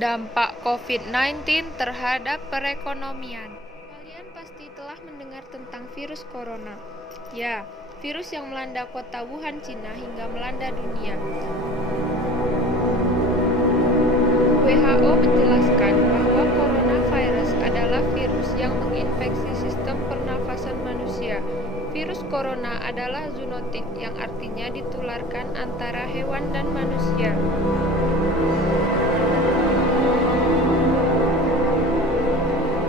Dampak COVID-19 terhadap perekonomian. Kalian pasti telah mendengar tentang virus corona. Ya, virus yang melanda kota Wuhan, Cina hingga melanda dunia. WHO menjelaskan bahwa coronavirus adalah virus yang menginfeksi sistem pernafasan manusia. Virus corona adalah zoonotik yang artinya ditularkan antara hewan dan manusia.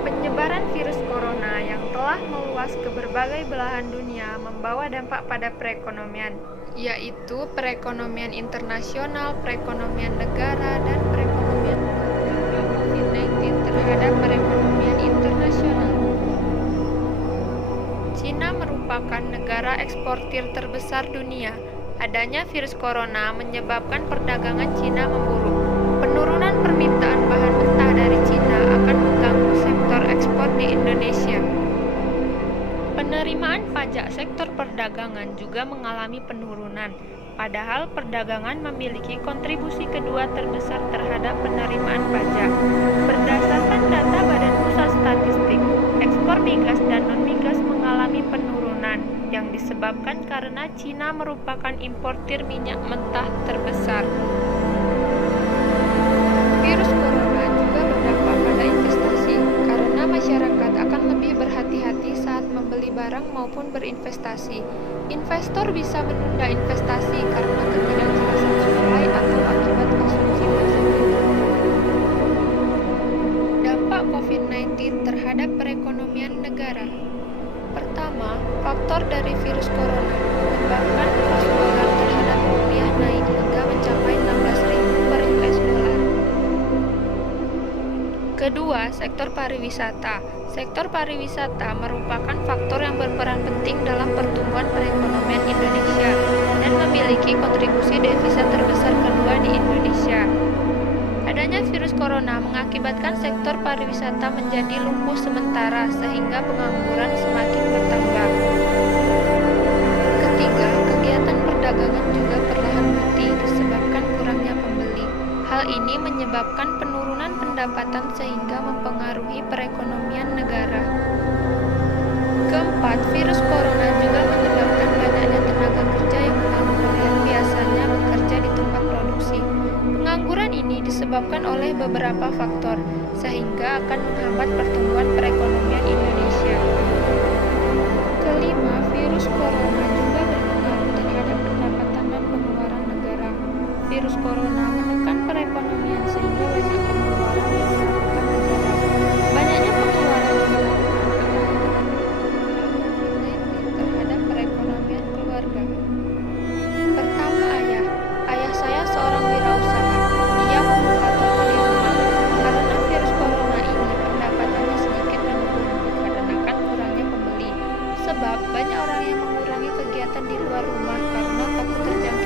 Penyebaran virus corona yang telah meluas ke berbagai belahan dunia membawa dampak pada perekonomian, yaitu perekonomian internasional, perekonomian negara, dan perekonomian dampak COVID-19 terhadap perekonomian internasional. Cina merupakan negara eksportir terbesar dunia. Adanya virus corona menyebabkan perdagangan Cina memburuk. Penurunan permintaan bahan mentah dari Cina akan mengganggu sektor ekspor di Indonesia. Penerimaan pajak sektor perdagangan juga mengalami penurunan, padahal perdagangan memiliki kontribusi kedua terbesar terhadap penerimaan pajak. Berdasarkan data Badan Pusat Statistik, ekspor migas dan non-migas mengalami penurunan yang disebabkan karena Cina merupakan importir minyak mentah terbesar. Virus corona juga berdampak pada investasi, karena masyarakat akan lebih berhati-hati saat membeli barang maupun berinvestasi. Investor bisa menunda investasi karena ketidakjelasan supply atau akibat konsumsi masa kini. Dampak COVID-19 terhadap perekonomian negara. Pertama, faktor dari virus corona menyebabkan kurs dolar terhadap rupiah naik hingga mencapai 16.000 per US dollar. Kedua, sektor pariwisata. Sektor pariwisata merupakan faktor yang berperan penting dalam pertumbuhan perekonomian Indonesia dan memiliki kontribusi devisa terbesar kedua di Indonesia. Adanya virus corona mengakibatkan sektor pariwisata menjadi lumpuh sementara sehingga pengangguran semakin bertambah. Ketiga, kegiatan perdagangan juga perlahan mati disebabkan kurangnya pembeli. Hal ini menyebabkan penurunan pendapatan sehingga mempengaruhi perekonomian negara. Keempat, virus corona juga menyebabkan banyaknya tenaga kerja yang menganggur yang biasanya bekerja di tempat produksi. Pengangguran ini disebabkan oleh beberapa faktor, sehingga akan menghambat pertumbuhan perekonomian Indonesia. Kelima, virus corona juga berpengaruh terhadap pendapatan dan pengeluaran negara. Virus corona menekan perekonomian sehingga banyak pengeluaran yang dilakukan negara. Banyaknya pengeluaran terhadap perekonomian keluarga. Pertama, ayah saya seorang wirausaha. Dia membuka toko di rumah. Karena virus corona ini, pendapatannya sedikit menurun dikarenakan kurangnya pembeli. Sebab banyak orang yang mengurangi kegiatan di luar rumah karena takut terjangkit